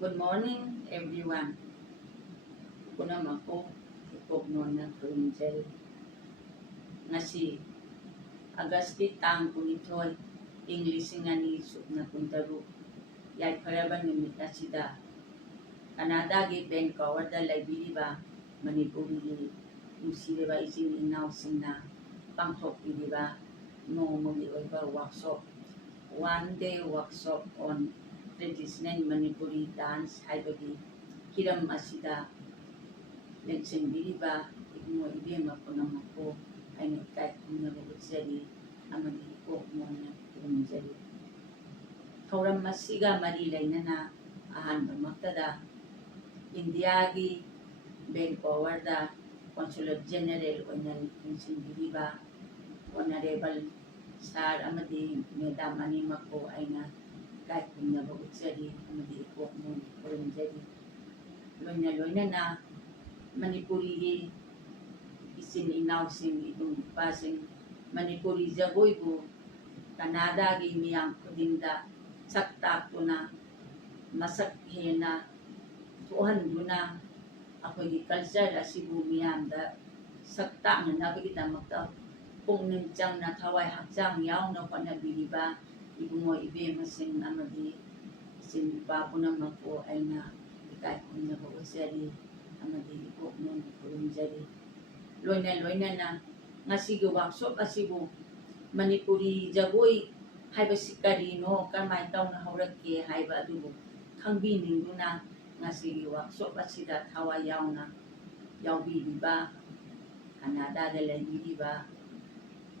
Good morning, everyone. Kuna ako, ipognon na Angel. Ngasi, Agasti tang kunitoy, English nga ni suk na kuntaru. Yay paraban numit na sida. Kanada gi Vancouver da laibiri ba, Manipuri gi usire ba ising inaw sing na pangtok pili ba, no muli oiba workshop. One day workshop on traditional Manipuri dance haibagi hiram asida nagsinbiriba igmo ibema ko naman ko ay nagkait kong nabubutsari amang iko mo na kumjari. Kauram masiga marilay na ahan magtada Indiagi Vancouver da Consulate General o nang nagsinbiriba Honorable Sar amadi medamani mako ay na kahit kung nabubutsari amadi iko mo kumjari. Lonya na Manipuri isin inausing itong pasing Manipuri jagoy po Kanada gi miyang kudinda sakta ko na masakhe na tuhan ko na ako gi culture da Cebu miyang da sakta na nabigita magta kung nagtsang na kaway hakjang yaw na pa nabiliba ibu mo ibe masing amadi isin papo na mako ay na kahit kung nabubutsari amadi iko mo kumjari. Loina na nga sigo workshop asibo Manipuri jagoy haiba sikarino kamay taw na hawrake haiba adubo kangbining na nga sigo workshop asida tawayaw na yawbi diba Canada dalay diba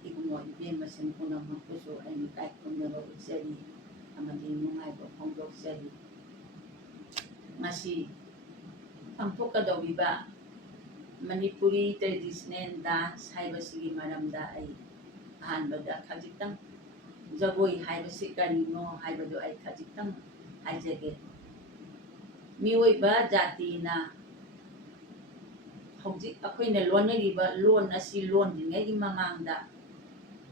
ibu mo ibe masin ko na magpuso ay kahit kung nabubutsari amadi mo nga iba kong butsari nga si ang puka daw iba Manipuri traditional dance haiba sige maramda ay hanbada kajitang jagoy haiba si karino haiba do ay kajitang ay jage miway ba jati na hojik ako'y nalon na riba lon na si lon din ngay mamangda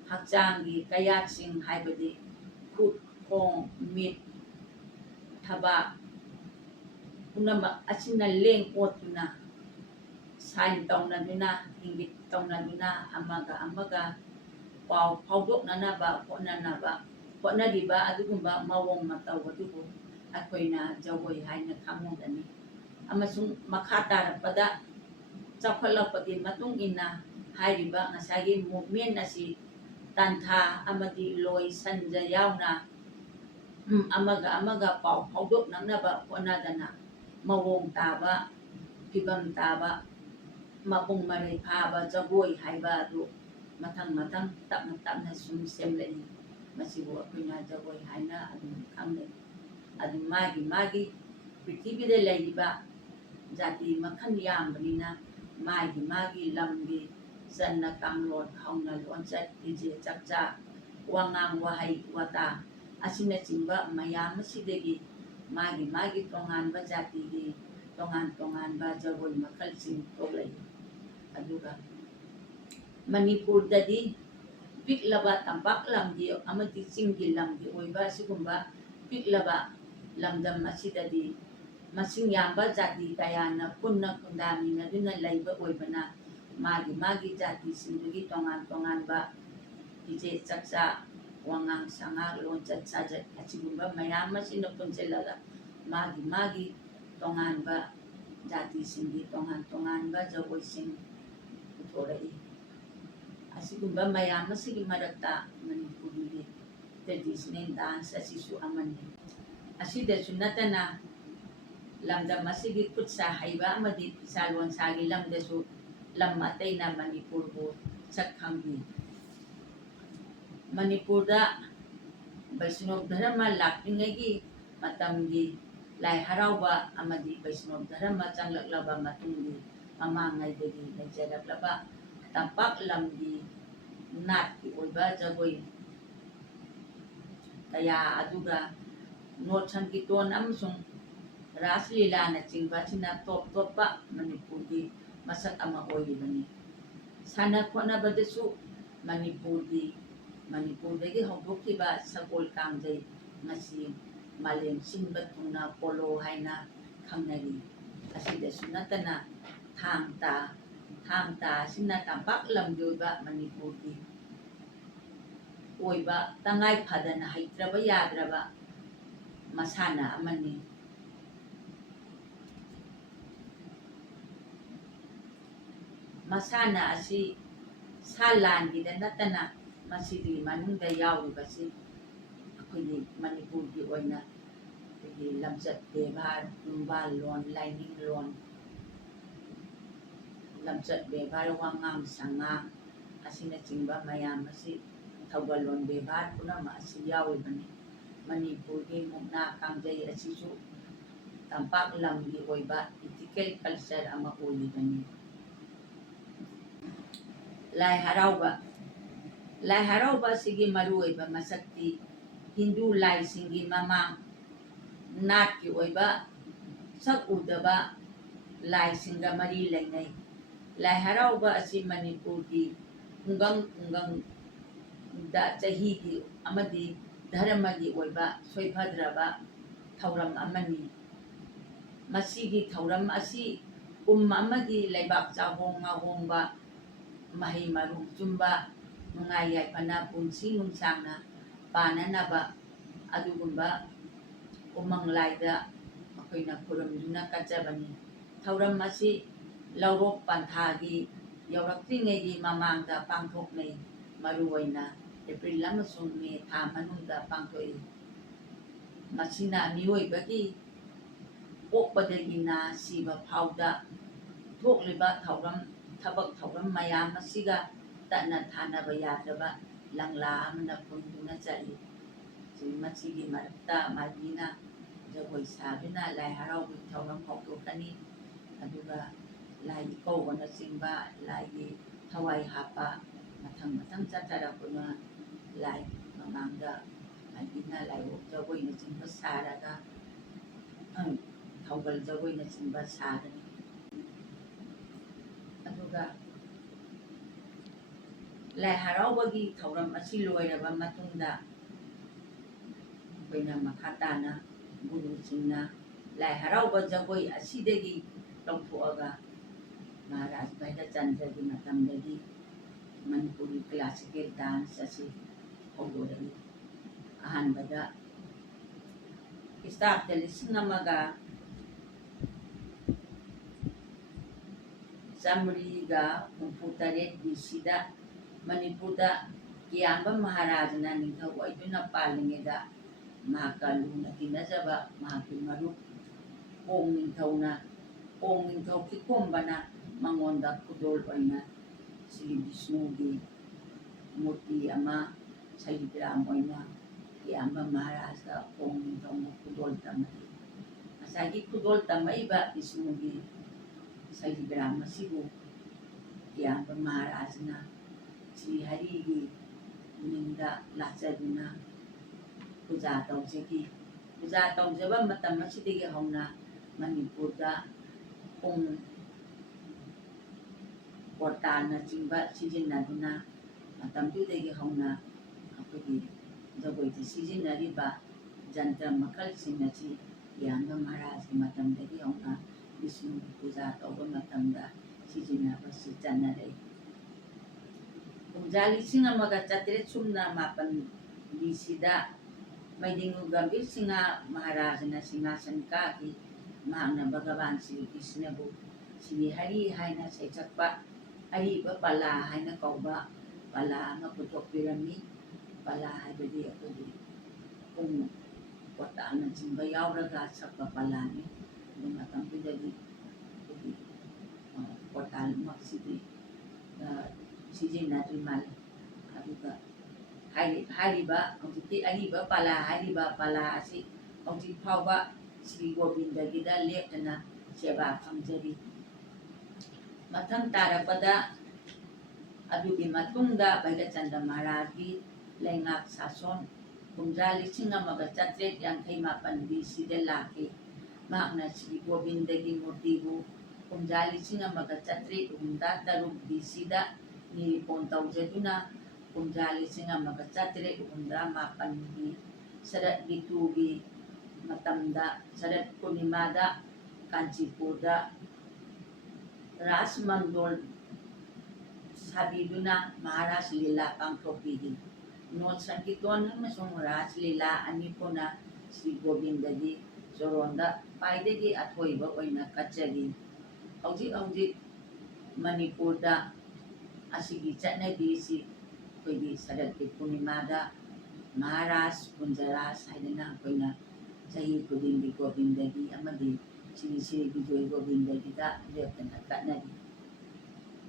hakjangi kayat sing haiba di kut kong mit taba kuna asin na leng ot na sign taw na duna ingit taw na duna amaga paudok na ba po na di ba adugum ba mawong mataw adugo ako'y na jawoy hay na kamong ani amasung makata pada chapala pati matung ina hay di ba nga sagi movement na si tantha amadi loy sanjayaw na amaga paudok na ba po na dana mawong taba kibam taba mapung maray paba jagoy haiba do matang tap na sumsem lai masibo ako na jagoy haina adun kang adun magi prithibi de lai ba jati makhan yam na magi lambi san na kanglon haung na lon chat ije chakcha wangang wahai wata asina chimba mayam sidegi magi tongan ba jati di tongan ba jagoy makal sing toglay aduga Manipur dadi piklaba tampak lam di amati singgil lam di oiba sigumba piklaba lamdam masida di masing yamba jati kaya na kunna kundami na dun na layba oiba na magi jati sindagi tongan ba ije saksa wangang sanga loncat saja sigumba mayama sinapun sila magi tongan ba jati sindi tongan ba jagoy sing utorai asigumba mayama sige maragta Manipuri traditional dance asisu aman asida sunata na lamda masigi kutsa haiba amadi salwan sagi lamda su lammatay na Manipur ko sakhambi Manipur da Vaishnav dharma lakringagi matamgi lai harawa amadi Vaishnav dharma changlaklaba matunggi mamangay dagi nagjaraklaba tampak lamdi nat ki oiba jagoy kaya aduga notsan kiton amsung raslila na chingba sina top pa Manipuri masak ama oy bani sana ko na badasu Manipuri dagi hobok kiba sa kol kangjay ngasi ꯃꯥꯂꯦꯝ ꯁꯤꯟꯕ ꯊꯨꯡꯅ polo ꯍꯥꯏꯅ ꯈꯪꯅꯔꯤ꯫ ꯑꯁꯤꯗꯁꯨ ꯅꯠꯇꯅ ꯊꯥꯡ ꯇꯥ ꯑꯁꯤꯅ ꯇꯝꯄꯥꯛ ꯂꯝꯒꯤ ꯑꯣꯏꯕ ꯃꯅꯤꯄꯨꯔꯒꯤ ꯑꯣꯏꯕ ꯇꯉꯥꯏ ꯐꯗꯅ ꯍꯩꯇ꯭ꯔꯕ ꯌꯥꯗ꯭ꯔꯕ ꯃꯁꯥꯟꯅ ꯑꯃꯅꯤ꯫ ꯃꯁꯥꯟꯅ ꯑꯁꯤ ꯁꯥ ꯂꯥꯟꯒꯤꯗ ꯅꯠꯇꯅ ꯃꯁꯤꯒꯤ ꯃꯅꯨꯡꯗ ꯌꯥꯎꯔꯤꯕꯁꯤ ꯑꯩꯈꯣꯏꯒꯤ ꯃꯅꯤꯄꯨꯔꯒꯤ ꯑꯣꯏꯅ ꯑꯩꯈꯣꯏꯒꯤ ꯂꯝꯆꯠ ꯕꯦꯚꯥꯔ, ꯌꯨꯝꯕꯥꯜ ꯂꯣꯟ, ꯂꯥꯏꯅꯤꯡ ꯂꯣꯟ, ꯂꯝꯆꯠ ꯕꯦꯚꯥꯔ, ꯋꯥꯉꯥꯡ ꯁꯉꯥꯡ ꯑꯁꯤꯅꯆꯤꯡꯕ ꯃꯌꯥꯝ ꯑꯁꯤ ꯊꯧꯒꯜꯂꯣꯟ ꯕꯦꯚꯥꯔ ꯄꯨꯝꯅꯃꯛ ꯑꯁꯤ ꯌꯥꯎꯔꯤꯕꯅꯤ꯫ ꯃꯅꯤꯄꯨꯔꯒꯤ ꯃꯨꯛꯅꯥ ꯀꯥꯡꯖꯩ ꯑꯁꯤꯁꯨ ꯇꯝꯄꯥꯛ ꯂꯝꯒꯤ ꯑꯣꯏꯕ ꯏꯊꯤꯀꯦꯜ ꯀꯜꯆꯔ ꯑꯃ ꯑꯣꯏꯔꯤꯕꯅꯤ꯫ ꯂꯥꯏ ꯍꯔꯥꯎꯕ ꯑꯁꯤꯒꯤ ꯃꯔꯨꯑꯣꯏꯕ ꯃꯁꯛꯇꯤ ꯍꯤꯟꯗꯨ ꯂꯥꯏꯁꯤꯡꯒꯤ ꯃꯃꯥꯡ ꯅꯥꯠꯀꯤ ꯑꯣꯏꯕ ꯁꯛ ꯎꯗꯕ ꯂꯥꯏꯁꯤꯡꯒ ꯃꯔꯤ ꯂꯩꯅꯩ꯫ ꯂꯥꯏ ꯍꯔꯥꯎꯕ ꯑꯁꯤ ꯃꯅꯤꯄꯨꯔꯒꯤ ꯈꯨꯡꯒꯪꯗ ꯆꯍꯤꯒꯤ ꯑꯃꯗꯤ ꯙꯔꯃꯒꯤ ꯑꯣꯏꯕ ꯁꯣꯏꯐꯗ꯭ꯔꯕ ꯊꯧꯔꯝ ꯑꯃꯅꯤ꯫ ꯃꯁꯤꯒꯤ ꯊꯧꯔꯝ ꯑꯁꯤ ꯑꯃꯗꯤ ꯂꯩꯕꯥꯛ ꯆꯥꯍꯣꯡ ꯉꯥꯍꯣꯡꯕ, ꯃꯍꯩ ꯃꯔꯣꯡ ꯆꯨꯝꯕ, ꯅꯨꯡꯉꯥꯏ ꯌꯥꯏꯐꯅ ꯄꯨꯟꯁꯤ ꯅꯨꯡꯁꯥꯡꯅ ꯄꯥꯟꯅꯅꯕ ꯑꯗꯨꯒꯨꯝꯕ ꯎꯃꯪ ꯂꯥꯏꯗ ꯑꯩꯈꯣꯏꯅ ꯈꯨꯔꯨꯝꯗꯨꯅ ꯀꯠꯆꯕꯅꯤ꯫ ꯊꯧꯔꯝ ꯑꯁꯤ ꯂꯧꯔꯣꯛ ꯄꯟꯊꯥꯒꯤ ꯌꯧꯔꯛꯇ꯭ꯔꯤꯉꯩꯒꯤ ꯃꯃꯥꯡꯗ ꯄꯥꯡꯊꯣꯛꯅꯩ꯫ ꯃꯔꯨꯑꯣꯏꯅ ꯑꯦꯄ꯭ꯔꯤꯜ ꯑꯃꯁꯨꯡ ꯃꯦ ꯊꯥ ꯃꯅꯨꯡꯗ ꯄꯥꯡꯊꯣꯛꯏ꯫ ꯃꯁꯤꯅ ꯃꯤꯑꯣꯏꯕꯒꯤ ꯄꯣꯛꯄꯗꯒꯤꯅ ꯁꯤꯕ ꯐꯥꯎꯗ ꯊꯣꯛꯂꯤꯕ ꯊꯕꯛ ꯊꯧꯔꯝ ꯃꯌꯥꯝ ꯑꯁꯤꯒ ꯇꯠꯅ ꯊꯥꯅꯕ ꯌꯥꯗ꯭ꯔꯕ ꯂꯪꯂꯥ ꯑꯃꯅ ꯄꯨꯟꯗꯨꯅ ꯆꯠꯂꯤ꯫ ꯃꯁꯤꯒꯤ ꯃꯔꯛꯇ ꯃꯥꯏꯕꯤꯅ ꯖꯒꯣꯏ ꯁꯥꯗꯨꯅ ꯂꯥꯏ ꯍꯔꯥꯎꯕꯒꯤ ꯊꯧꯔꯝ ꯍꯧꯗꯣꯛꯀꯅꯤ꯫ ꯑꯗꯨꯒ ꯂꯥꯏ ꯏꯀꯧꯕꯅꯆꯤꯡꯕ, ꯂꯥꯏꯒꯤ ꯊꯋꯥꯏ ꯍꯥꯞꯄ ꯃꯊꯪ ꯆꯠꯊꯔꯛꯄꯅ ꯂꯥꯏ ꯃꯃꯥꯡꯗ ꯃꯥꯏꯕꯤꯅ ꯂꯥꯏꯑꯣꯛ ꯖꯒꯣꯏꯅꯆꯤꯡꯕ ꯁꯥꯔꯒ ꯊꯧꯒꯜ ꯖꯒꯣꯏꯅꯆꯤꯡꯕ ꯁꯥꯒꯅꯤ꯫ ꯑꯗꯨꯒ ꯂꯥꯏ ꯍꯔꯥꯎꯕꯒꯤ ꯊꯧꯔꯝ ꯑꯁꯤ ꯂꯣꯏꯔꯕ ꯃꯇꯨꯡꯗ ꯑꯩꯈꯣꯏꯅ ꯃꯈꯥ ꯇꯥꯅ ꯒꯨꯔꯨꯁꯤꯡꯅ ꯂꯥꯏ ꯍꯔꯥꯎꯕ ꯖꯒꯣꯏ ꯑꯁꯤꯗꯒꯤ ꯂꯧꯊꯣꯛꯑꯒ ꯃꯍꯥꯔꯥꯖ ꯚꯩꯔꯆꯟꯗ꯭ꯔꯒꯤ ꯃꯇꯝꯗꯒꯤ ꯃꯅꯤꯄꯨꯔꯤ ꯀ꯭ꯂꯥꯁꯤꯀꯦꯜ ꯗꯥꯟꯁ ꯑꯁꯤ ꯍꯧꯗꯣꯔꯛꯏ꯫ ꯑꯍꯥꯟꯕꯗ ꯈ꯭ꯔꯤꯁꯇꯥꯕꯇ 1938 BCꯗ ꯃꯅꯤꯄꯨꯔꯗ ꯀꯤꯌꯥꯝꯕ ꯃꯍꯥꯔꯥꯖꯅ ꯅꯤꯡꯊꯧ ꯑꯣꯏꯗꯨꯅ ꯄꯥꯜꯂꯤꯉꯩꯗ ꯃꯍꯥꯛꯀ ꯂꯨꯅ ꯇꯤꯟꯅꯖꯕ ꯃꯍꯥꯛꯀꯤ ꯃꯔꯨꯞ ꯀꯣꯡ ꯅꯤꯡꯊꯧ ꯀꯤꯀꯣꯝꯕꯅ ꯃꯉꯣꯟꯗ ꯈꯨꯗꯣꯜ ꯑꯣꯏꯅ ꯁ꯭ꯔꯤ ꯕꯤꯁꯅꯨꯒꯤ ꯃꯨꯔꯇꯤ ꯑꯃ ꯁꯥꯂꯤꯒ꯭ꯔꯥꯝ ꯑꯣꯏꯅ ꯀꯤꯌꯥꯝꯕ ꯃꯍꯥꯔꯥꯖꯗ ꯀꯣꯡ ꯅꯤꯡꯊꯧꯅ ꯈꯨꯗꯣꯜ ꯇꯝꯃꯛꯏ꯫ ꯉꯁꯥꯏꯒꯤ ꯈꯨꯗꯣꯜ ꯇꯝꯃꯛꯏꯕ ꯕꯤꯁꯅꯨꯒꯤ ꯁꯥꯂꯤꯒ꯭ꯔꯥꯝ ꯑꯁꯤꯕꯨ ꯀꯤꯌꯥꯝꯕ ꯃꯍꯥꯔꯥꯖꯅ ꯁ꯭ꯔꯤ ꯍꯔꯤꯒꯤ ꯃꯤꯡꯗ ꯂꯥꯠꯆꯗꯨꯅ ꯄꯨꯖꯥ ꯇꯧꯖꯈꯤ꯫ ꯄꯨꯖꯥ ꯇꯧꯖꯕ ꯃꯇꯝ ꯑꯁꯤꯗꯒꯤ ꯍꯧꯅ ꯃꯅꯤꯄꯨꯔꯗ ꯄꯨꯡ ꯀꯣꯔꯇꯥꯜꯅꯆꯤꯡꯕ ꯁꯤꯖꯤꯟꯅꯗꯨꯅ ꯃꯇꯝꯗꯨꯗꯒꯤ ꯍꯧꯅ ꯑꯩꯈꯣꯏꯒꯤ ꯖꯒꯣꯏꯗ ꯁꯤꯖꯤꯟꯅꯔꯤꯕ ꯖꯟꯇ꯭ꯔ ꯃꯈꯜꯁꯤꯡ ꯑꯁꯤ ꯀꯤꯌꯥꯝꯕ ꯃꯍꯥꯔꯥꯖꯒꯤ ꯃꯇꯝꯗꯒꯤ ꯍꯧꯅ ꯕꯤꯁꯅꯨꯒꯤ ꯄꯨꯖꯥ ꯇꯧꯕ ꯃꯇꯝꯗ ꯁꯤꯖꯤꯟꯅꯕꯁꯤ ꯆꯠꯅꯔꯛꯏ꯫ ꯀꯨꯝꯖꯥ 1809 BCꯗ ꯃꯩꯗꯤꯡꯒꯨ ꯒꯝꯚꯤꯔ ꯁꯤꯡꯍ ꯃꯍꯥꯔꯥꯖꯅ ꯁꯤꯡꯍꯥꯁꯟ ꯀꯥꯈꯤ꯫ ꯃꯍꯥꯛꯅ ꯚꯒꯋꯥꯟ ꯁ꯭ꯔꯤ ꯀ꯭ꯔꯤꯁꯅꯕꯨ ꯁ꯭ꯔꯤ ꯍꯔꯤ ꯍꯥꯏꯅ ꯁꯩꯁꯛꯄ ꯑꯔꯤꯕ ꯄꯂꯥ ꯍꯥꯏꯅ ꯀꯧꯕ ꯄꯂꯥ ꯑꯃ ꯄꯨꯊꯣꯛꯄꯤꯔꯝꯃꯤ꯫ ꯄꯂꯥ ꯍꯥꯏꯕꯗꯤ ꯑꯩꯈꯣꯏꯒꯤ ꯄꯨꯡ ꯀꯣꯔꯇꯥꯜꯅꯆꯤꯡꯕ ꯌꯥꯎꯔꯒ ꯁꯛꯄ ꯄꯂꯥꯅꯤ꯫ ꯑꯗꯨ ꯃꯇꯝꯗꯨꯗꯗꯤ ꯑꯩꯈꯣꯏꯒꯤ ꯀꯣꯔꯇꯥꯜꯃꯛꯁꯤꯗꯤ ꯁꯤꯖꯤꯟꯅꯗ꯭ꯔꯤ ꯃꯥꯜꯂꯦ꯫ ꯑꯗꯨꯒ ꯍꯧꯖꯤꯛꯀꯤ ꯑꯔꯤꯕ ꯄꯂꯥ ꯍꯥꯏꯔꯤꯕ ꯄꯂꯥ ꯑꯁꯤ ꯍꯧꯖꯤꯛ ꯐꯥꯎꯕ ꯁ꯭ꯔꯤ ꯒꯣꯕꯤꯟꯗꯒꯤꯗ ꯂꯦꯞꯇꯅ ꯁꯦꯕꯥ ꯐꯪꯖꯔꯤ꯫ ꯃꯊꯪ ꯇꯥꯔꯛꯄꯗ ꯑꯗꯨꯒꯤ ꯃꯇꯨꯡꯗ ꯚꯩꯔꯆꯟꯗ꯭ꯔ ꯃꯍꯥꯔꯥꯖꯒꯤ ꯂꯩꯉꯥꯛ ꯁꯥꯁꯣꯟ ꯀꯨꯝꯖꯥ 1857 BCꯗ ꯂꯥꯛꯈꯤ꯫ ꯃꯍꯥꯛꯅ ꯁ꯭ꯔꯤ ꯒꯣꯕꯤꯟꯗꯒꯤ ꯃꯨꯔꯇꯤꯕꯨ ꯀꯨꯝꯖꯥ 1863 BCꯗ ꯅꯤꯔꯤꯄꯣꯟ ꯇꯧꯖꯗꯨꯅ ꯀꯨꯝꯖꯥ 1867ꯒꯤ ꯁꯔꯠ ꯔꯤꯇꯨꯒꯤ matamda Sarat Purnimada Kanchipurda Ras Mandol sabiduna Maharaj Lila pangtokpigi. Noon Sankirtan amasung Ras Lila ani po na Sri Govindagi Soronda paidagi athoiba oina katsari. Hꯧjik Manipurda asigi chatnabisi ꯑꯩꯈꯣꯏꯒꯤ ꯁꯔꯠꯀꯤ ꯄꯨꯔꯅꯤꯃꯥꯗ ꯃꯍꯥꯔꯥꯖ ꯀꯨꯟꯖꯔꯥꯖ ꯍꯥꯏꯗꯅ ꯑꯩꯈꯣꯏꯅ ꯆꯍꯤ ꯈꯨꯗꯤꯡꯒꯤ ꯒꯣꯕꯤꯟꯗꯒꯤ ꯑꯃꯗꯤ ꯁ꯭ꯔꯤ ꯕꯤꯖꯣꯏ ꯒꯣꯕꯤꯟꯗꯒꯤꯗ ꯂꯦꯞꯇꯅ ꯀꯠꯅꯔꯤ.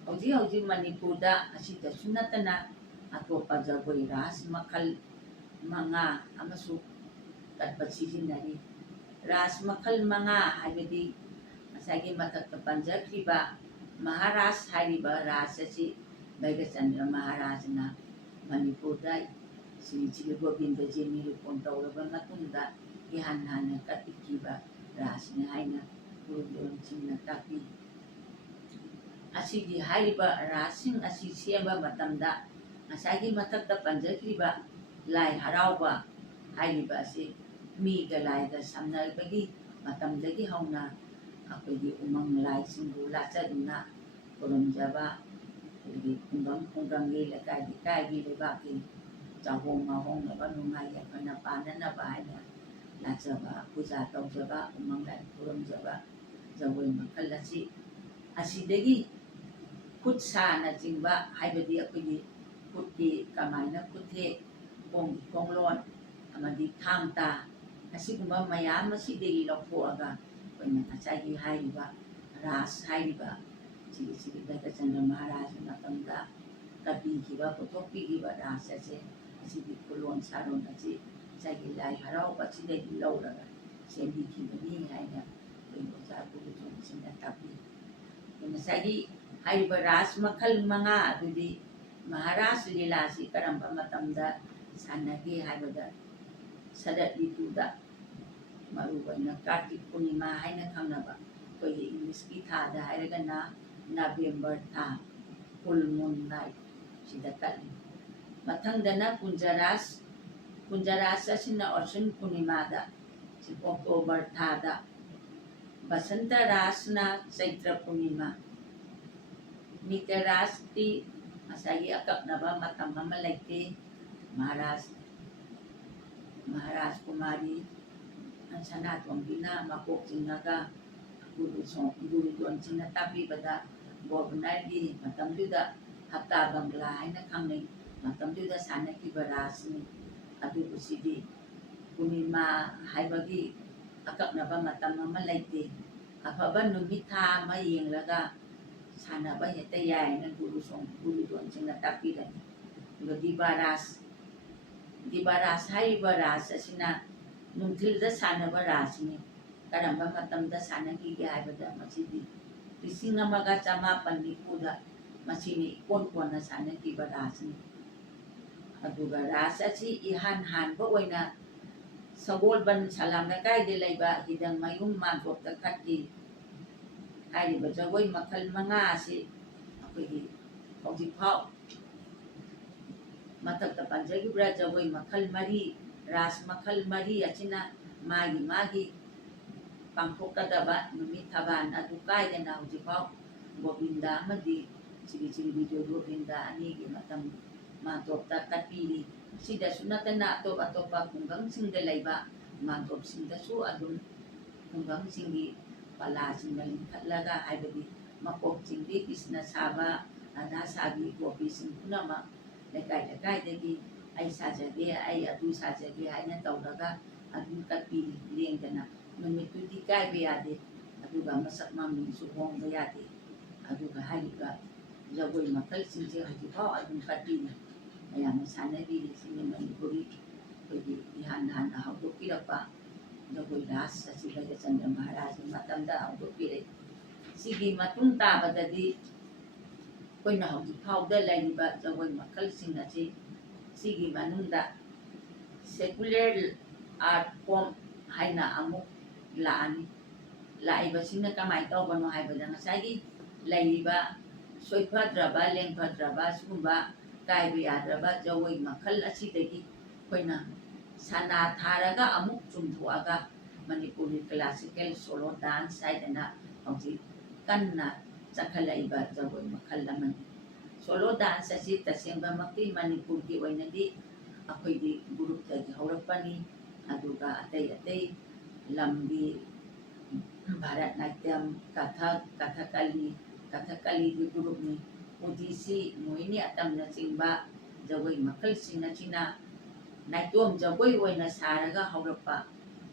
ꯍꯧꯖꯤꯛ ꯃꯅꯤꯄꯨꯔꯗ ꯑꯁꯤꯗꯁꯨ ꯅꯠꯇꯅ ꯑꯇꯣꯞꯄ ꯖꯒꯣꯏ ꯔꯥꯁ ꯃꯈꯜ 5 ꯑꯃꯁꯨ ꯀꯠꯄ ꯁꯤꯖꯤꯟꯅꯔꯤ. ꯔꯥꯁ ꯃꯈꯜ 5 ꯍꯥꯏꯕꯗꯤ ꯉꯁꯥꯏꯒꯤ ꯃꯊꯛꯇ ꯄꯟꯖꯈ꯭ꯔꯤꯕ ꯃꯍꯥꯔꯥꯖ ꯍꯥꯏꯔꯤꯕ ꯔꯥꯖ ꯑꯁꯤ ꯚꯩꯒꯆꯟꯗ꯭ꯔ ꯃꯍꯥꯔꯥꯖꯅ ꯃꯅꯤꯄꯨꯔꯗ ꯁ꯭ꯔꯤ ꯒꯣꯕꯤꯟꯗꯖꯤ ꯅꯤꯔꯨꯄꯟ ꯇꯧꯔꯕ ꯃꯇꯨꯡꯗ ꯏꯍꯥꯟ ꯍꯥꯟꯅ ꯀꯠꯄꯤꯈꯤꯕ ꯔꯥꯖꯅꯤ ꯍꯥꯏꯅ ꯄꯨꯔꯨꯗꯣꯟꯁꯤꯡꯅ ꯇꯥꯛꯄꯤ. ꯑꯁꯤꯒꯤ ꯍꯥꯏꯔꯤꯕ ꯔꯥꯖꯁꯤꯡ ꯑꯁꯤ ꯁꯦꯝꯕ ꯃꯇꯝꯗ ꯉꯁꯥꯏꯒꯤ ꯃꯊꯛꯇ ꯄꯟꯖꯈ꯭ꯔꯤꯕ ꯂꯥꯏ ꯍꯔꯥꯎꯕ ꯍꯥꯏꯔꯤꯕ ꯑꯁꯤ ꯃꯤꯒ ꯂꯥꯏꯒ ꯁꯝꯅꯕꯒꯤ ꯃꯇꯝꯗꯒꯤ ꯍꯧꯅ ꯑꯩꯈꯣꯏꯒꯤ ꯎꯃꯪ ꯂꯥꯏꯁꯤꯡꯕꯨ ꯂꯥꯠꯆꯗꯨꯅ ꯈꯨꯔꯨꯝꯖꯕ, ꯑꯩꯈꯣꯏꯒꯤ ꯈꯨꯡꯒꯪꯒꯤ ꯂꯩꯀꯥꯏꯒꯤ ꯂꯩꯕꯥꯛꯀꯤ ꯆꯥꯍꯣꯡ ꯉꯥꯍꯣꯡꯅꯕ ꯅꯨꯡꯉꯥꯏ ꯌꯥꯏꯐꯅ ꯄꯥꯟꯅꯅꯕ ꯍꯥꯏꯅ ꯂꯥꯠꯆꯕ, ꯄꯨꯖꯥ ꯇꯧꯖꯕ, ꯎꯃꯪ ꯂꯥꯏ ꯈꯨꯔꯨꯝꯖꯕ ꯖꯒꯣꯏ ꯃꯈꯜ ꯑꯁꯤꯗꯒꯤ ꯈꯨꯠ ꯁꯥꯅꯆꯤꯡꯕ ꯍꯥꯏꯕꯗꯤ ꯑꯩꯈꯣꯏꯒꯤ ꯈꯨꯠꯀꯤ ꯀꯃꯥꯏꯅ ꯈꯨꯠꯊꯦꯛ, ꯈꯣꯡꯒꯤ ꯈꯣꯡꯂꯣꯟ ꯑꯃꯗꯤ ꯊꯥꯡ ꯇꯥ ꯑꯁꯤꯒꯨꯝꯕ ꯃꯌꯥꯝ ꯑꯁꯤꯗꯒꯤ ꯂꯧꯊꯣꯛꯑꯒ ꯑꯩꯈꯣꯏꯅ ꯉꯁꯥꯏꯒꯤ ꯍꯥꯏꯔꯤꯕ ꯔꯥꯁ ꯍꯥꯏꯔꯤꯕ ꯁꯤꯒꯤ ꯚꯩꯒꯆꯟꯗ꯭ꯔ ꯃꯍꯥꯔꯥꯖ ꯃꯇꯝꯗ ꯀꯠꯄꯤꯈꯤꯕ ꯄꯨꯊꯣꯛꯄꯤꯈꯤꯕ ꯔꯥꯁ ꯑꯁꯤ ꯑꯁꯤꯒꯤ ꯈꯨꯂꯣꯟ ꯁꯥꯔꯣꯟ ꯑꯁꯤ ꯉꯁꯥꯏꯒꯤ ꯂꯥꯏ ꯍꯔꯥꯎꯕ ꯑꯁꯤꯗꯒꯤ ꯂꯧꯔꯒ ꯁꯦꯝꯕꯤꯈꯤꯕꯅꯤ ꯍꯥꯏꯅ ꯑꯩꯈꯣꯏ ꯑꯣꯖꯥ ꯒꯨꯔꯨꯖꯣꯟꯁꯤꯡꯅ ꯇꯥꯛꯄꯤ. ꯉꯁꯥꯏꯒꯤ ꯍꯥꯏꯔꯤꯕ ꯔꯥꯁ ꯃꯈꯜ 5 ꯑꯗꯨꯗꯤ ꯃꯍꯥꯔꯥꯖ ꯂꯤꯂꯥꯁꯤ ꯀꯔꯝꯕ ꯃꯇꯝꯗ ꯁꯥꯟꯅꯒꯦ ꯍꯥꯏꯕꯗ ꯁꯔꯠ ꯔꯤꯇꯨꯗ ꯃꯔꯨꯑꯣꯏꯅ ꯀꯥꯔꯇꯤꯛ ꯄꯨꯔꯅꯤꯃꯥ ꯍꯥꯏꯅ ꯈꯪꯅꯕ ꯑꯩꯈꯣꯏꯒꯤ ꯏꯪꯂꯤꯁꯀꯤ ꯊꯥꯗ ꯍꯥꯏꯔꯒꯅ ꯅꯕꯦꯝꯕꯔ ꯊꯥ ꯐꯨꯜ ꯃꯨꯟ ꯅꯥꯏꯠ ꯁꯤꯗ ꯀꯠꯂꯤ. ꯃꯊꯪꯗꯅ ꯀꯨꯟꯖꯔꯥꯁ ꯑꯁꯤꯅ ꯑꯣꯁꯟ ꯄꯨꯔꯅꯤꯃꯥꯗ ꯑꯣꯛꯇꯣꯕꯔ ꯊꯥꯗ, ꯕꯁꯟꯇ ꯔꯥꯁꯅ ꯆꯩꯇ꯭ꯔ ꯄꯨꯔꯅꯤꯃꯥ, ꯅꯤꯇ꯭ꯌ ꯔꯥꯁꯇꯤ ꯉꯁꯥꯏꯒꯤ ꯑꯀꯛꯅꯕ ꯃꯇꯝ ꯑꯃ ꯂꯩꯇꯦ. ꯃꯍꯥꯔꯥꯖ ꯀꯨꯃꯥꯔꯤ ꯁꯅꯥꯇꯣꯝꯕꯤꯅ ꯃꯀꯣꯛ ꯆꯤꯡꯉꯒ ꯒꯨꯔꯨꯖꯣꯟꯁꯤꯡꯅ ꯇꯥꯛꯄꯤꯕꯗ ꯒꯣꯚꯔꯅꯔꯒꯤ ꯃꯇꯝꯗꯨꯗ ꯍꯞꯇꯥ ꯕꯪꯒ꯭ꯂꯥ ꯍꯥꯏꯅ ꯈꯪꯅꯩ. ꯃꯇꯝꯗꯨꯗ ꯁꯥꯟꯅꯈꯤꯕ ꯔꯥꯁꯅꯤ. ꯑꯗꯨꯕꯨ ꯁꯤꯗꯤ ꯄꯨꯔꯅꯤꯃꯥ ꯍꯥꯏꯕꯒꯤ ꯑꯀꯛꯅꯕ ꯃꯇꯝ ꯑꯃ ꯂꯩꯇꯦ. ꯑꯐꯕ ꯅꯨꯃꯤꯠ ꯊꯥ ꯑꯃ ꯌꯦꯡꯂꯒ ꯁꯥꯟꯅꯕ ꯍꯦꯛꯇ ꯌꯥꯏꯅ ꯒꯨꯔꯨꯖꯣꯟꯁꯤꯡꯅ ꯇꯥꯛꯄꯤꯔꯝꯃꯤ. ꯑꯗꯨꯒ ꯗꯤꯕꯥꯔꯥꯁ ꯍꯥꯏꯔꯤꯕ ꯔꯥꯁ ꯑꯁꯤꯅ ꯅꯨꯡꯊꯤꯜꯗ ꯁꯥꯟꯅꯕ ꯔꯥꯁꯅꯤ. ꯀꯔꯝꯕ ꯃꯇꯝꯗ ꯁꯥꯟꯅꯈꯤꯒꯦ ꯍꯥꯏꯕꯗ ꯃꯁꯤꯗꯤ 1990ꯗ ꯃꯁꯤꯅꯤ ꯏꯀꯣꯟ ꯀꯣꯟꯅ ꯁꯥꯟꯅꯈꯤꯕ ꯔꯥꯁꯅꯤ. ꯑꯗꯨꯒ ꯔꯥꯁ ꯑꯁꯤ ꯏꯍꯥꯟ ꯍꯥꯟꯕ ꯑꯣꯏꯅ ꯁꯒꯣꯜꯕꯟ ꯁꯂꯥꯝ ꯂꯩꯀꯥꯏꯗ ꯂꯩꯕ ꯍꯤꯗꯡꯃꯌꯨꯝ ꯃꯥꯟꯇꯣꯞꯇ ꯀꯠꯈꯤ. ꯍꯥꯏꯔꯤꯕ ꯖꯒꯣꯏ ꯃꯈꯜ 5 ꯑꯁꯤ ꯑꯩꯈꯣꯏꯒꯤ ꯍꯧꯖꯤꯛꯐꯥꯎ ꯃꯊꯛꯇ ꯄꯟꯖꯈꯤꯕ ꯖꯒꯣꯏ ꯃꯈꯜ 3, ꯔꯥꯁ ꯃꯈꯜ 3 ꯑꯁꯤꯅ ꯃꯥꯒꯤ ꯄꯥꯡꯊꯣꯛꯀꯗꯕ ꯅꯨꯃꯤꯠ ꯊꯕꯥꯟ ꯑꯗꯨ ꯀꯥꯏꯗꯅ ꯍꯧꯖꯤꯛꯐꯥꯎ ꯒꯣꯕꯤꯟꯗ ꯑꯃꯗꯤ ꯁ꯭ꯔꯤ ꯕꯤꯖꯣꯏ ꯒꯣꯕꯤꯟꯗ ꯑꯅꯤꯒꯤ ꯃꯇꯝ ꯃꯥꯟꯇꯣꯞꯇ ꯀꯠꯄꯤꯔꯤ. ꯁꯤꯗꯁꯨ ꯅꯠꯇꯅ ꯑꯇꯣꯞꯄ ꯈꯨꯡꯒꯪꯁꯤꯡꯗ ꯂꯩꯕ ꯃꯥꯟꯇꯣꯞꯁꯤꯡꯗꯁꯨ ꯑꯗꯨꯝ ꯈꯨꯡꯒꯪꯁꯤꯡꯒꯤ ꯄꯂꯥꯁꯤꯡꯅ ꯂꯤꯡꯈꯠꯂꯒ ꯍꯥꯏꯕꯗꯤ ꯃꯀꯣꯛ ꯆꯤꯡꯕꯤ, ꯀ꯭ꯔꯤꯁꯅ ꯁꯥꯕ, ꯔꯥꯙꯥ ꯁꯥꯕꯤ, ꯒꯣꯄꯤꯁꯤꯡ ꯄꯨꯝꯅꯃꯛ ꯂꯩꯀꯥꯏꯗꯒꯤ ꯑꯩ ꯁꯥꯖꯒꯦ, ꯑꯩ ꯑꯗꯨ ꯁꯥꯖꯒꯦ ꯍꯥꯏꯅ ꯇꯧꯔꯒ ꯑꯗꯨꯝ ꯀꯠꯄꯤꯔꯤ ꯂꯦꯡꯗꯅ. ꯅꯨꯃꯤꯠꯇꯨꯗꯤ ꯀꯥꯏꯕ ꯌꯥꯗꯦ. ꯑꯗꯨꯒ ꯃꯁꯛ ꯃꯃꯤꯡꯁꯨ ꯍꯣꯡꯕ ꯌꯥꯗꯦ. ꯑꯗꯨꯒ ꯍꯥꯏꯔꯤꯕ ꯖꯒꯣꯏ ꯃꯈꯜꯁꯤꯡꯁꯦ ꯍꯧꯖꯤꯛꯐꯥꯎ ꯑꯗꯨꯝ ꯀꯠꯄꯤꯔꯤ, ꯃꯌꯥꯝꯅ ꯁꯥꯟꯅꯕꯤꯔꯤ. ꯁꯤꯅꯤ ꯃꯅꯤꯄꯨꯔꯤ ꯑꯩꯈꯣꯏꯒꯤ ꯏꯍꯥꯟ ꯍꯥꯟꯅ ꯍꯧꯗꯣꯛꯄꯤꯔꯛꯄ ꯖꯒꯣꯏ ꯔꯥꯁ ꯑꯁꯤ ꯚꯩꯒꯆꯟꯗ꯭ꯔ ꯃꯍꯥꯔꯥꯖꯒꯤ ꯃꯇꯝꯗ ꯍꯧꯗꯣꯛꯄꯤꯔꯛꯏ. ꯁꯤꯒꯤ ꯃꯇꯨꯡ ꯇꯥꯕꯗꯗꯤ ꯑꯩꯈꯣꯏꯅ ꯍꯧꯖꯤꯛ ꯐꯥꯎꯗ ꯂꯩꯔꯤꯕ ꯖꯒꯣꯏ ꯃꯈꯜꯁꯤꯡ ꯑꯁꯤ ꯁꯤꯒꯤ ꯃꯅꯨꯡꯗ ꯁꯦꯀꯨꯂꯔ ꯑꯥꯔꯠ ꯐꯣꯝ ꯍꯥꯏꯅ ꯑꯃꯨꯛ ꯂꯥꯛꯑꯅꯤ. ꯂꯥꯛꯏꯕꯁꯤꯅ ꯀꯃꯥꯏꯅ ꯇꯧꯕꯅꯣ ꯍꯥꯏꯕꯗ ꯉꯁꯥꯏꯒꯤ ꯂꯩꯔꯤꯕ ꯁꯣꯏꯐꯗ꯭ꯔꯕ, ꯂꯦꯡꯐꯗ꯭ꯔꯕ, ꯁꯤꯒꯨꯝꯕ ꯀꯥꯏꯕ ꯌꯥꯗ꯭ꯔꯕ ꯖꯒꯣꯏ ꯃꯈꯜ ꯑꯁꯤꯗꯒꯤ ꯑꯩꯈꯣꯏꯅ ꯁꯅꯥ ꯊꯥꯔꯒ ꯑꯃꯨꯛ ꯆꯨꯝꯊꯣꯛꯑꯒ Manipuri Classical Solo Dance haidana hꯧꯖꯤꯛ kanna ꯆꯠꯈꯠꯂꯛꯏꯕ ꯖꯒꯣꯏ ꯃꯈꯜ ꯑꯃꯅꯤ꯫ ꯁꯣꯂꯣ ꯗꯥꯟꯁ ꯑꯁꯤ ꯇꯁꯦꯡꯕꯃꯛꯀꯤ ꯃꯅꯤꯄꯨꯔꯒꯤ ꯑꯣꯏꯅꯗꯤ ꯑꯩꯈꯣꯏꯒꯤ ꯒ꯭ꯔꯨꯞꯇꯒꯤ ꯍꯧꯔꯛꯄꯅꯤ, ꯑꯗꯨꯒ ꯑꯇꯩ ꯑꯇꯩ ꯂꯝꯒꯤ ꯚꯥꯔꯠ ꯅꯥꯇ꯭ꯌꯝ, ꯀꯊꯛꯀꯂꯤꯒꯤ ꯒ꯭ꯔꯨꯞꯅꯤ, ꯎꯗꯤꯁꯤ, ꯃꯣꯍꯤꯅꯤ ꯑꯇꯝꯅꯆꯤꯡꯕ ꯖꯒꯣꯏ ꯃꯈꯜꯁꯤꯡ ꯑꯁꯤꯅ ꯅꯥꯏꯇꯣꯝ ꯖꯒꯣꯏ ꯑꯣꯏꯅ ꯁꯥꯔꯒ ꯍꯧꯔꯛꯄ,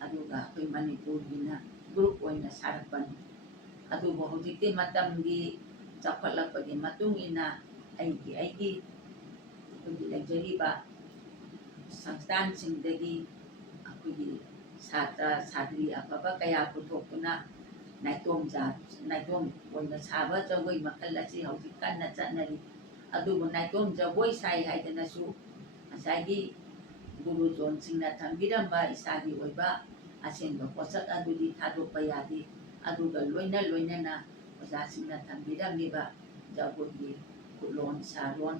ꯑꯗꯨꯒ ꯑꯩꯈꯣꯏ ꯃꯅꯤꯄꯨꯔꯒꯤꯅ ꯒ꯭ꯔꯨꯞ ꯑꯣꯏꯅ ꯁꯥꯔꯛꯄꯅꯤ꯫ ꯑꯗꯨꯕꯨ ꯍꯧꯖꯤꯛꯇꯤ ꯃꯇꯝꯒꯤ ꯆꯥꯎꯈꯠꯂꯛꯄꯒꯤ ꯃꯇꯨꯡ ꯏꯟꯅ ꯑꯩꯈꯣꯏꯒꯤ ꯂꯩꯖꯔꯤꯕ ꯁꯪꯁꯊꯥꯟꯁꯤꯡꯗꯒꯤ ꯑꯩꯈꯣꯏꯒꯤ ꯁꯥꯇ꯭ꯔ ꯁꯥꯇ꯭ꯔꯤ ꯑꯐꯕ ꯀꯌꯥ ꯄꯨꯊꯣꯛꯇꯨꯅ ꯅꯥꯏꯇꯣꯝ ꯑꯣꯏꯅ ꯁꯥꯕ ꯖꯒꯣꯏ ꯃꯈꯜ ꯑꯁꯤ ꯍꯧꯖꯤꯛ ꯀꯟꯅ ꯆꯠꯅꯔꯤ꯫ ꯑꯗꯨꯕꯨ ꯅꯥꯏꯇꯣꯝ ꯖꯒꯣꯏ ꯁꯥꯏ ꯍꯥꯏꯗꯅꯁꯨ ꯉꯁꯥꯏꯒꯤ ꯒꯨꯔꯨꯖꯣꯟꯁꯤꯡꯅ ꯊꯝꯕꯤꯔꯝꯕ ꯏꯁꯥꯒꯤ ꯑꯣꯏꯕ ꯑꯁꯦꯡꯕ ꯄꯣꯠꯁꯛ ꯑꯗꯨꯗꯤ ꯊꯥꯗꯣꯛꯄ ꯌꯥꯗꯦ꯫ ꯑꯗꯨꯒ ꯂꯣꯏꯅꯅ ꯑꯣꯖꯥꯁꯤꯡꯅ ꯊꯝꯕꯤꯔꯝꯃꯤꯕ ꯖꯒꯣꯏꯒꯤ ꯈꯨꯠꯂꯣꯟ ꯁꯥꯔꯣꯟ,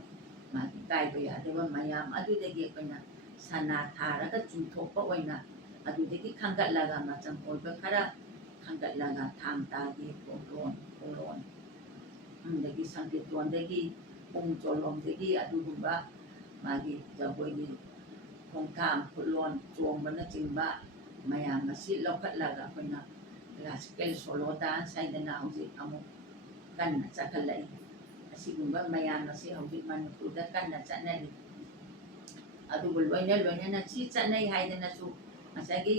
ꯃꯥꯒꯤ ꯀꯥꯏꯕ ꯌꯥꯗꯕ ꯃꯌꯥꯝ ꯑꯗꯨꯗꯒꯤ ꯑꯩꯈꯣꯏꯅ ꯁꯅꯥ ꯊꯥꯔꯒ ꯆꯨꯝꯊꯣꯛꯄ ꯑꯣꯏꯅ ꯑꯗꯨꯗꯒꯤ ꯈꯟꯒꯠꯂꯒ ꯃꯆꯪ ꯑꯣꯏꯕ ꯈꯔ ꯈꯟꯒꯠꯂꯒ ꯊꯥꯡ ꯇꯥꯒꯤ ꯈꯣꯡꯂꯣꯟ, ꯑꯗꯒꯤ ꯁꯪꯀꯤꯔꯇꯣꯟꯗꯒꯤ ꯄꯨꯡ ꯆꯣꯂꯣꯝꯗꯒꯤ ꯑꯗꯨꯒꯨꯝꯕ ꯃꯥꯒꯤ ꯖꯒꯣꯏꯒꯤ ꯈꯣꯡꯊꯥꯡ ꯈꯨꯠꯂꯣꯟ ꯆꯣꯡꯕꯅꯆꯤꯡꯕ ꯃꯌꯥꯝ ꯑꯁꯤ ꯂꯧꯈꯠꯂꯒ ꯑꯩꯈꯣꯏꯅ ꯀ꯭ꯂꯥꯁꯤꯀꯦꯜ ꯁꯣꯂꯣ ꯗꯥꯟꯁ ꯍꯥꯏꯗꯅ ꯍꯧꯖꯤꯛ ꯑꯃꯨꯛ ꯀꯟꯅ ꯆꯠꯈꯠꯂꯛꯏ꯫ ꯑꯁꯤꯒꯨꯝꯕ ꯃꯌꯥꯝ ꯑꯁꯤ ꯍꯧꯖꯤꯛ ꯃꯅꯤꯄꯨꯔꯗ ꯀꯟꯅ ꯆꯠꯅꯔꯤ꯫ ꯑꯗꯨꯕꯨ ꯂꯣꯏꯅꯅ ꯁꯤ ꯆꯠꯅꯩ ꯍꯥꯏꯗꯅꯁꯨ ꯉꯁꯥꯏꯒꯤ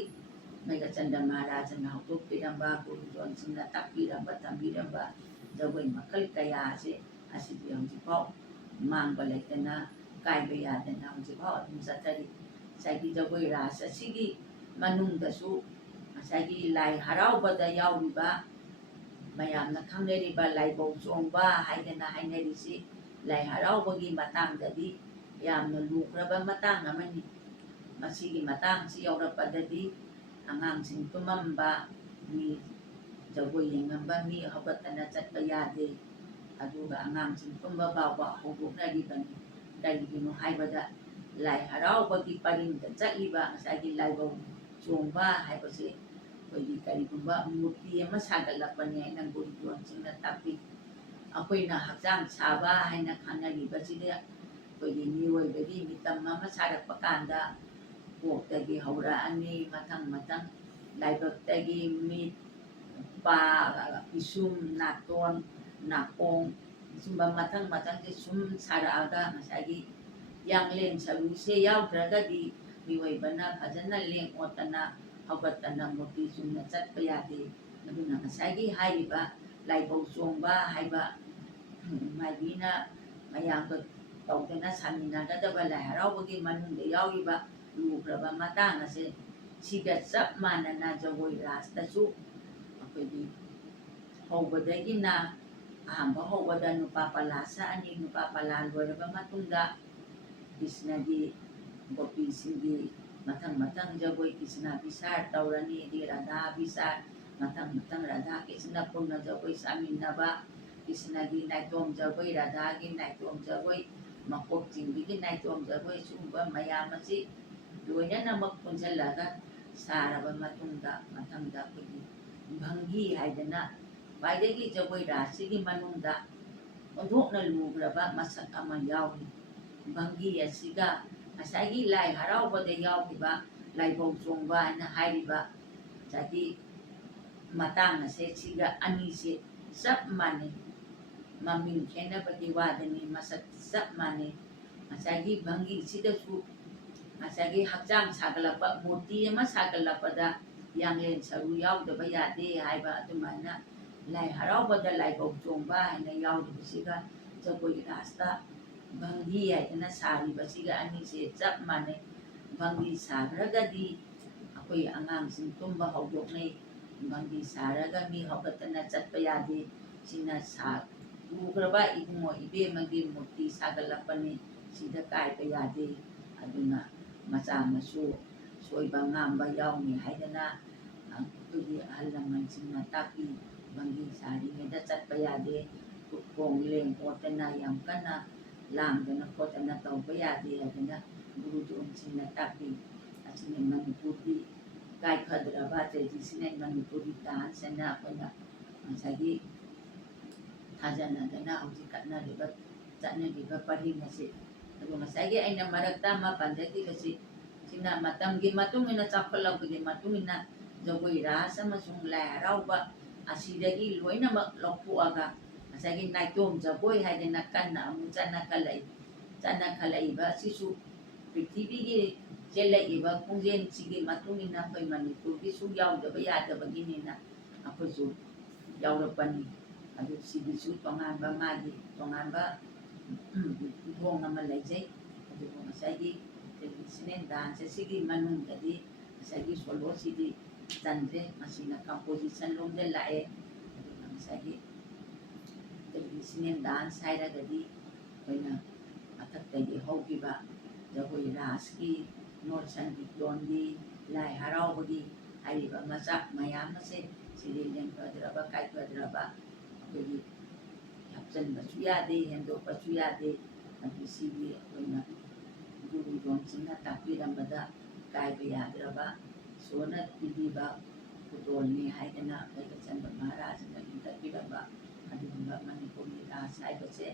ꯃꯩꯒꯆꯟꯗ ꯃꯍꯥꯔꯥꯖꯅ ꯍꯧꯗꯣꯛꯄꯤꯔꯝꯕ, ꯒꯨꯔꯨꯖꯣꯟꯁꯤꯡꯅ ꯇꯥꯛꯄꯤꯔꯝꯕ ꯇꯝꯕꯤꯔꯝꯕ ꯖꯒꯣꯏ ꯃꯈꯜ ꯀꯌꯥ ꯑꯁꯤ ꯑꯁꯤꯗꯤ ꯍꯧꯖꯤꯛꯐꯥꯎ ꯃꯥꯡꯕ ꯂꯩꯇꯅ ꯀꯥꯏꯕ ꯌꯥꯗꯅ ꯍꯧꯖꯤꯛꯐꯥꯎ ꯑꯗꯨꯝ ꯆꯠꯊꯔꯤ꯫ ꯉꯁꯥꯏꯒꯤ ꯖꯒꯣꯏ ꯔꯥꯁ ꯑꯁꯤꯒꯤ ꯃꯅꯨꯡꯗꯁꯨ ꯉꯁꯥꯏꯒꯤ ꯂꯥꯏ ꯍꯔꯥꯎꯕꯗ ꯌꯥꯎꯔꯤꯕ ꯃꯌꯥꯝꯅ ꯈꯪꯅꯔꯤꯕ ꯂꯥꯏꯕꯧ ꯆꯣꯡꯕ ꯍꯥꯏꯗꯅ ꯍꯥꯏꯅꯔꯤꯁꯤ ꯂꯥꯏ ꯍꯔꯥꯎꯕꯒꯤ ꯃꯇꯥꯡꯗꯗꯤ ꯌꯥꯝꯅ ꯂꯨꯈ꯭ꯔꯕ ꯃꯇꯥꯡ ꯑꯃꯅꯤ꯫ ꯃꯁꯤꯒꯤ ꯃꯇꯥꯡꯁꯤ ꯌꯧꯔꯛꯄꯗꯗꯤ ꯑꯉꯥꯡꯁꯤꯡ ꯇꯨꯝꯃꯝꯕ, ꯃꯤ ꯖꯒꯣꯏ ꯌꯦꯡꯉꯝꯕ ꯃꯤ ꯍꯧꯒꯠꯇꯅ ꯆꯠꯄ ꯌꯥꯗꯦ, ꯑꯗꯨꯒ ꯑꯉꯥꯡꯁꯤꯡ ꯇꯨꯝꯕ ꯐꯥꯎꯕ ꯍꯧꯗꯣꯛꯅꯔꯤꯕꯅꯤ꯫ ꯀꯔꯤꯒꯤꯅꯣ ꯍꯥꯏꯕꯗ ꯂꯥꯏ ꯍꯔꯥꯎꯕꯒꯤ ꯄꯔꯤꯡꯗ ꯆꯠꯂꯤꯕ ꯉꯁꯥꯏꯒꯤ ꯂꯥꯏꯕꯧ ꯆꯣꯡꯕ ꯍꯥꯏꯕꯁꯤ ꯑꯩꯈꯣꯏꯒꯤ ꯀꯔꯤꯒꯨꯝꯕ ꯃꯨꯔꯇꯤ ꯑꯃ ꯁꯥꯒꯠꯂꯛꯄꯅꯤ ꯍꯥꯏꯅ ꯒꯨꯔꯨꯖꯣꯟꯁꯤꯡꯅ ꯇꯥꯛꯄꯤ꯫ ꯑꯩꯈꯣꯏꯅ ꯍꯛꯆꯥꯡ ꯁꯥꯕ ꯍꯥꯏꯅ ꯈꯪꯅꯔꯤꯕꯁꯤꯗ ꯑꯩꯈꯣꯏꯒꯤ ꯃꯤꯑꯣꯏꯕꯒꯤ ꯃꯤꯇꯝ ꯑꯃ ꯁꯥꯔꯛꯄ ꯀꯥꯟꯗ ꯀꯣꯛꯇꯒꯤ ꯍꯧꯔꯛꯑꯅꯤ, ꯃꯊꯪ ꯂꯥꯏꯕꯛꯇꯒꯤ ꯃꯤꯠ, ꯄꯥ, ꯄꯤꯁꯨꯝ, ꯅꯥꯇꯣꯟ, ꯅꯥꯀꯣꯡ, ꯁꯨꯝꯕ ꯃꯊꯪꯁꯦ ꯁꯨꯝ ꯁꯥꯔꯛꯑꯒ ꯉꯁꯥꯏꯒꯤ ꯌꯥꯡꯂꯦꯟ ꯁꯔꯨꯁꯦ ꯌꯥꯎꯗ꯭ꯔꯒꯗꯤ ꯃꯤꯑꯣꯏꯕꯅ ꯐꯖꯅ ꯂꯦꯡ ꯑꯣꯠꯇꯅ ꯍꯧꯒꯠꯇꯅ ꯃꯨꯔꯇꯤ ꯆꯨꯝꯅ ꯆꯠꯄ ꯌꯥꯗꯦ꯫ ꯑꯗꯨꯅ ꯉꯁꯥꯏꯒꯤ ꯍꯥꯏꯔꯤꯕ ꯂꯥꯏꯕꯧ ꯆꯣꯡꯕ ꯍꯥꯏꯕ ꯃꯥꯏꯕꯤꯅ ꯃꯌꯥꯝꯒ ꯇꯧꯗꯅ ꯁꯥꯃꯤꯟꯅꯒꯗꯕ ꯂꯥꯏ ꯍꯔꯥꯎꯕꯒꯤ ꯃꯅꯨꯡꯗ ꯌꯥꯎꯔꯤꯕ ꯂꯨꯈ꯭ꯔꯕ ꯃꯇꯥꯡ ꯑꯁꯦ ꯁꯤꯒ ꯆꯞ ꯃꯥꯟꯅꯅ ꯖꯒꯣꯏ ꯔꯥꯁꯇꯁꯨ ꯑꯩꯈꯣꯏꯒꯤ ꯑꯍꯥꯟꯕ ꯍꯧꯕꯗ ꯅꯨꯄꯥ ꯄꯂꯥ ꯁꯛꯑꯅꯤ, ꯅꯨꯄꯥ ꯄꯂꯥ ꯂꯣꯏꯔꯕ ꯃꯇꯨꯡꯗ ꯀ꯭ꯔꯤꯁꯅꯒꯤ ꯒꯣꯄꯤꯁꯤꯡꯒꯤ ꯃꯊꯪ ꯖꯒꯣꯏ ꯀ꯭ꯔꯤꯁꯅ ꯕꯤꯁꯥꯔ ꯇꯧꯔꯅꯤ, ꯑꯗꯩ ꯔꯥꯙꯥ ꯕꯤꯁꯥꯔ, ꯃꯊꯪ ꯔꯥꯙꯥ ꯀ꯭ꯔꯤꯁꯅ ꯄꯨꯟꯅ ꯖꯒꯣꯏ ꯁꯥꯃꯤꯟꯅꯕ, ꯀ꯭ꯔꯤꯁꯅꯒꯤ ꯅꯥꯏꯇꯣꯝ ꯖꯒꯣꯏ, ꯔꯥꯙꯥꯒꯤ ꯅꯥꯏꯇꯣꯝ ꯖꯒꯣꯏ, ꯃꯀꯣꯛ ꯆꯤꯡꯕꯤꯒꯤ ꯅꯥꯏꯇꯣꯝ ꯖꯒꯣꯏ, ꯁꯤꯒꯨꯝꯕ ꯃꯌꯥꯝ ꯑꯁꯤ ꯂꯣꯏꯅꯃꯛ ꯄꯨꯟꯁꯤꯜꯂꯒ ꯁꯥꯔꯕ ꯃꯇꯨꯡꯗ ꯃꯊꯪꯗ ꯑꯩꯈꯣꯏꯒꯤ ꯚꯪꯒꯤ ꯍꯥꯏꯗꯅ ꯈ꯭ꯋꯥꯏꯗꯒꯤ ꯖꯒꯣꯏ ꯔꯥꯁꯁꯤꯒꯤ ꯃꯅꯨꯡꯗ ꯑꯣꯟꯊꯣꯛꯅ ꯂꯨꯈ꯭ꯔꯕ ꯃꯁꯛ ꯑꯃ ꯌꯥꯎꯔꯤ꯫ ꯚꯪꯒꯤ ꯑꯁꯤꯒ ꯉꯁꯥꯏꯒꯤ ꯂꯥꯏ ꯍꯔꯥꯎꯕꯗ ꯌꯥꯎꯈꯤꯕ ꯂꯥꯏꯕꯧ ꯆꯣꯡꯕ ꯍꯥꯏꯅ ꯍꯥꯏꯔꯤꯕ ꯉꯁꯥꯏꯒꯤ ꯃꯇꯥꯡ ꯑꯁꯦ ꯁꯤꯒ ꯑꯅꯤꯁꯦ ꯆꯞ ꯃꯥꯟꯅꯩ꯫ ꯃꯃꯤꯡ ꯈꯦꯠꯅꯕꯒꯤ ꯋꯥꯗꯅꯤ, ꯃꯁꯛꯇꯤ ꯆꯞ ꯃꯥꯟꯅꯩ꯫ ꯉꯁꯥꯏꯒꯤ ꯚꯪꯒꯤꯁꯤꯗꯁꯨ ꯉꯁꯥꯏꯒꯤ ꯍꯛꯆꯥꯡ ꯁꯥꯒꯠꯂꯛꯄ, ꯃꯨꯔꯇꯤ ꯑꯃ ꯁꯥꯒꯠꯂꯛꯄꯗ ꯌꯥꯡꯂꯦꯟ ꯁꯔꯨ ꯌꯥꯎꯗꯕ ꯌꯥꯗꯦ ꯍꯥꯏꯕ ꯑꯗꯨꯃꯥꯏꯅ ꯂꯥꯏ ꯍꯔꯥꯎꯕꯗ ꯂꯥꯏꯕꯧ ꯆꯣꯡꯕ ꯍꯥꯏꯅ ꯌꯥꯎꯔꯤꯕꯁꯤꯒ ꯖꯒꯣꯏ ꯔꯥꯁꯇ ꯚꯪꯒꯤ ꯍꯥꯏꯗꯅ ꯁꯥꯔꯤꯕꯁꯤꯒ ꯑꯅꯤꯁꯦ ꯆꯞ ꯃꯥꯟꯅꯩ꯫ ꯚꯪꯒꯤ ꯁꯥꯈ꯭ꯔꯒꯗꯤ ꯑꯩꯈꯣই ꯑꯉꯥꯡꯁꯤꯡ ꯇꯨꯝꯕ ꯍꯧꯗꯣꯛꯅꯩ, ꯚꯪꯒꯤ ꯁꯥꯔꯒ ꯃꯤ ꯍꯧꯒꯠꯇꯅ ꯆꯠꯄ ꯌꯥꯗꯦ, ꯁꯤꯅ ꯂꯨꯈ꯭ꯔꯕ ꯏꯕꯨꯡꯉꯣ ꯏꯕꯦꯝꯃꯒꯤ ꯃꯨꯔꯇꯤ ꯁꯥꯒꯠꯂꯛꯄꯅꯤ, ꯁꯤꯗ ꯀꯥꯏꯕ ꯌꯥꯗꯦ꯫ ꯑꯗꯨꯅ ꯃꯆꯥ ꯃꯁꯨ ꯁꯣꯏꯕ ꯉꯥꯝꯕ ꯌꯥꯎꯅꯤ ꯍꯥꯏꯗꯅ ꯑꯩꯈꯣꯏꯒꯤ ꯑꯍꯜ ꯂꯃꯟꯁꯤꯡꯅ ꯇꯥꯛꯄꯤ꯫ ꯚꯪꯒꯤ ꯁꯥꯔꯤꯉꯩꯗ ꯆꯠꯄ ꯌꯥꯗꯦ, ꯈꯣꯡ ꯂꯦꯡ ꯑꯣꯠꯇꯅ ꯌꯥꯝ ꯀꯟꯅ ꯂꯥꯡꯗꯅ ꯈꯣꯠꯇꯅ ꯇꯧꯕ ꯌꯥꯗꯦ ꯍꯥꯏꯗꯅ ꯒꯨꯔꯨꯖꯣꯟꯁꯤꯡꯅ ꯇꯥꯛꯄꯤ꯫ ꯑꯁꯤꯅꯤ ꯃꯅꯤꯄꯨꯔꯒꯤ ꯀꯥꯏꯐꯗ꯭ꯔꯕ ꯇ꯭ꯔꯦꯗꯤꯁꯅꯦꯜ ꯃꯅꯤꯄꯨꯔꯤ ꯗꯥꯟꯁ ꯍꯥꯏꯅ ꯑꯩꯈꯣꯏꯅ ꯉꯁꯥꯏꯒꯤ ꯊꯥꯖꯅꯗꯅ ꯍꯧꯖꯤꯛ ꯆꯠꯅꯔꯤꯕ ꯄꯔꯤꯡ ꯑꯁꯤ ꯑꯗꯨ ꯉꯁꯥꯏꯒꯤ ꯑꯩꯅ ꯃꯔꯛꯇ ꯑꯃ ꯄꯟꯖꯈꯤꯕꯁꯤ ꯁꯤꯅ ꯃꯇꯝꯒꯤ ꯃꯇꯨꯡ ꯏꯟꯅ ꯆꯥꯎꯈꯠꯂꯛꯄꯒꯤ ꯃꯇꯨꯡ ꯏꯟꯅ ꯖꯒꯣꯏ ꯔꯥꯁ ꯑꯃꯁꯨꯡ ꯂꯥꯏ ꯍꯔꯥꯎꯕ ꯑꯁꯤꯗꯒꯤ ꯂꯣꯏꯅꯃꯛ ꯂꯧꯊꯣꯛꯑꯒ ꯉꯁꯥꯏꯒꯤ ꯅꯥꯏꯇꯣꯝ ꯖꯒꯣꯏ ꯍꯥꯏꯗꯅ ꯀꯟꯅ ꯑꯃꯨꯛ ꯆꯠꯅꯈꯠꯂꯛꯏꯕ ꯑꯁꯤꯁꯨ ꯄ꯭ꯔꯤꯊꯤꯕꯤꯒꯤ ꯆꯦꯜꯂꯛꯏꯕ ꯈꯣꯡꯖꯦꯜꯁꯤꯒꯤ ꯃꯇꯨꯡ ꯏꯟꯅ ꯑꯩꯈꯣꯏ ꯃꯅꯤꯄꯨꯔꯒꯤꯁꯨ ꯌꯥꯎꯗꯕ ꯌꯥꯗꯕꯒꯤꯅꯤꯅ ꯑꯩꯈꯣꯏꯁꯨ ꯌꯥꯎꯔꯛꯄꯅꯤ ꯑꯗꯨ ꯁꯤꯒꯤꯁꯨ ꯇꯣꯉꯥꯟꯕ ꯃꯥꯒꯤ ꯇꯣꯉꯥꯟꯕ ꯊꯣꯡ ꯑꯃ ꯂꯩꯖꯩ ꯑꯗꯨꯕꯨ ꯉꯁꯥꯏꯒꯤ ꯇ꯭ꯔꯦꯗꯤꯁꯅꯦꯜ ꯗꯥꯟꯁ ꯑꯁꯤꯒꯤ ꯃꯅꯨꯡꯗꯗꯤ ꯉꯁꯥꯏꯒꯤ ꯁꯣꯂꯣꯁꯤꯗꯤ ꯆꯟꯗ꯭ꯔꯦ ꯃꯁꯤꯅ ꯀꯝꯄꯣꯖꯤꯁꯟ ꯂꯣꯝꯗ ꯂꯥꯛꯑꯦ ꯑꯗꯨꯅ ꯉꯁꯥꯏꯒꯤ ꯇ꯭ꯔꯦꯗꯤꯁꯅꯦꯜ ꯗꯥꯟꯁ ꯍꯥꯏꯔꯒꯗꯤ ꯑꯩꯈꯣꯏꯅ ꯃꯊꯛꯇꯒꯤ ꯍꯧꯈꯤꯕ ꯖꯒꯣꯏ ꯔꯥꯁꯀꯤ ꯅꯣꯠ ꯁꯪꯒꯤꯠꯂꯣꯟꯒꯤ ꯂꯥꯏ ꯍꯔꯥꯎꯕꯒꯤ ꯍꯥꯏꯔꯤꯕ ꯃꯆꯥꯛ ꯃꯌꯥꯝ ꯑꯁꯦ ꯁꯤꯗꯤ ꯂꯦꯡꯐꯗ꯭ꯔꯕ ꯀꯥꯏꯐꯗ꯭ꯔꯕ ꯑꯩꯈꯣꯏꯒꯤ ꯍꯥꯞꯆꯤꯟꯕꯁꯨ ꯌꯥꯗꯦ ꯍꯦꯟꯗꯣꯛꯄꯁꯨ ꯌꯥꯗꯦ ꯑꯗꯨ ꯁꯤꯒꯤ ꯑꯩꯈꯣꯏꯅ ꯒꯨꯔꯨꯖꯣꯟꯁꯤꯡꯅ ꯇꯥꯛꯄꯤꯔꯝꯕꯗ ꯀꯥꯏꯕ ꯌꯥꯗ꯭ꯔꯕ ꯏꯁꯣꯔꯅ ꯄꯤꯕꯤꯕ ꯈꯨꯗꯣꯜꯅꯤ ꯍꯥꯏꯗꯅ ꯂꯩꯕꯆꯟꯗ ꯃꯍꯥꯔꯥꯖꯅ ꯂꯤꯡꯈꯠꯄꯤꯔꯝꯕ ꯑꯗꯨꯒꯨꯝꯕ ꯃꯅꯤꯄꯨꯔꯤ ꯔꯥꯁ ꯍꯥꯏꯕꯁꯦ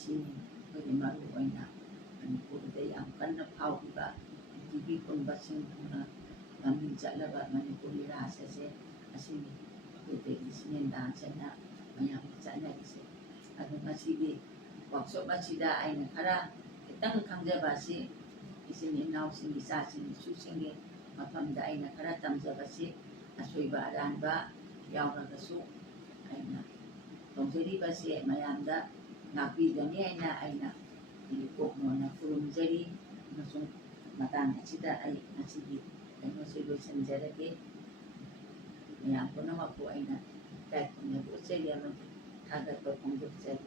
ꯁꯤꯅꯤ ꯑꯩꯈꯣꯏꯒꯤ ꯃꯔꯨ ꯑꯣꯏꯅ ꯃꯅꯤꯄꯨꯔꯗ ꯌꯥꯝ ꯀꯟꯅ ꯐꯥꯎꯈꯤꯕ ꯄ꯭ꯔꯤꯊꯤꯕꯤ ꯄꯨꯝꯕꯁꯤꯡ ꯊꯨꯡꯅ ꯃꯃꯤꯡ ꯆꯠꯂꯕ ꯃꯅꯤꯄꯨꯔꯤ ꯔꯥꯁ ꯑꯁꯦ ꯑꯁꯤꯅꯤ ꯑꯩꯈꯣই ꯇ꯭ꯔꯦꯗꯤꯁꯅꯦꯜ ꯗꯥꯟꯁ ꯍꯥꯏꯅ ꯃꯌꯥꯝꯅ ꯆꯠꯅꯔꯤꯁꯦ ꯑꯗꯨ ꯉꯁꯤꯒꯤ ꯋꯥꯛꯁꯣꯞ ꯑꯁꯤꯗ ꯑꯩꯅ ꯈꯔ ꯈꯤꯇꯪ ꯈꯪꯖꯕ ꯑꯁꯤ ꯏꯆꯤꯟ ꯏꯅꯥꯎꯁꯤꯡ ꯏꯆꯥꯁꯤꯡ ꯏꯁꯨꯁꯤꯡꯒꯤ ꯃꯐꯝꯗ ꯑꯩꯅ ꯈꯔ ꯇꯝꯖꯕꯁꯤ ꯑꯁꯣꯏꯕ ꯑꯔꯥꯟꯕ ꯌꯥꯎꯔꯒꯁꯨ ꯑꯩꯅ ꯇꯧꯖꯔꯤꯕꯁꯦ ꯃꯌꯥꯝꯗ ꯉꯥꯛꯄꯤꯒꯅꯤ ꯍꯥꯏꯅ ꯑꯩꯅ ꯀꯣꯛꯅꯣꯟꯅ ꯈꯨꯔꯨꯝꯖꯔꯤ ꯑꯃꯁꯨꯡ ꯃꯇꯥꯡ ꯑꯁꯤꯗ ꯑꯩ ꯉꯁꯤꯒꯤ ꯀꯩꯅꯣꯁꯦ ꯂꯣꯏꯁꯤꯟꯖꯔꯒꯦ ꯃꯌꯥꯝ ꯄꯨꯝꯅꯃꯛꯄꯨ ꯑꯩꯅ ꯏꯀꯥꯏ ꯈꯨꯝꯅꯕ ꯎꯠꯆꯔꯤ ꯑꯃꯗꯤ ꯊꯥꯒꯠꯄ ꯐꯣꯡꯗꯣꯛꯆꯔꯤ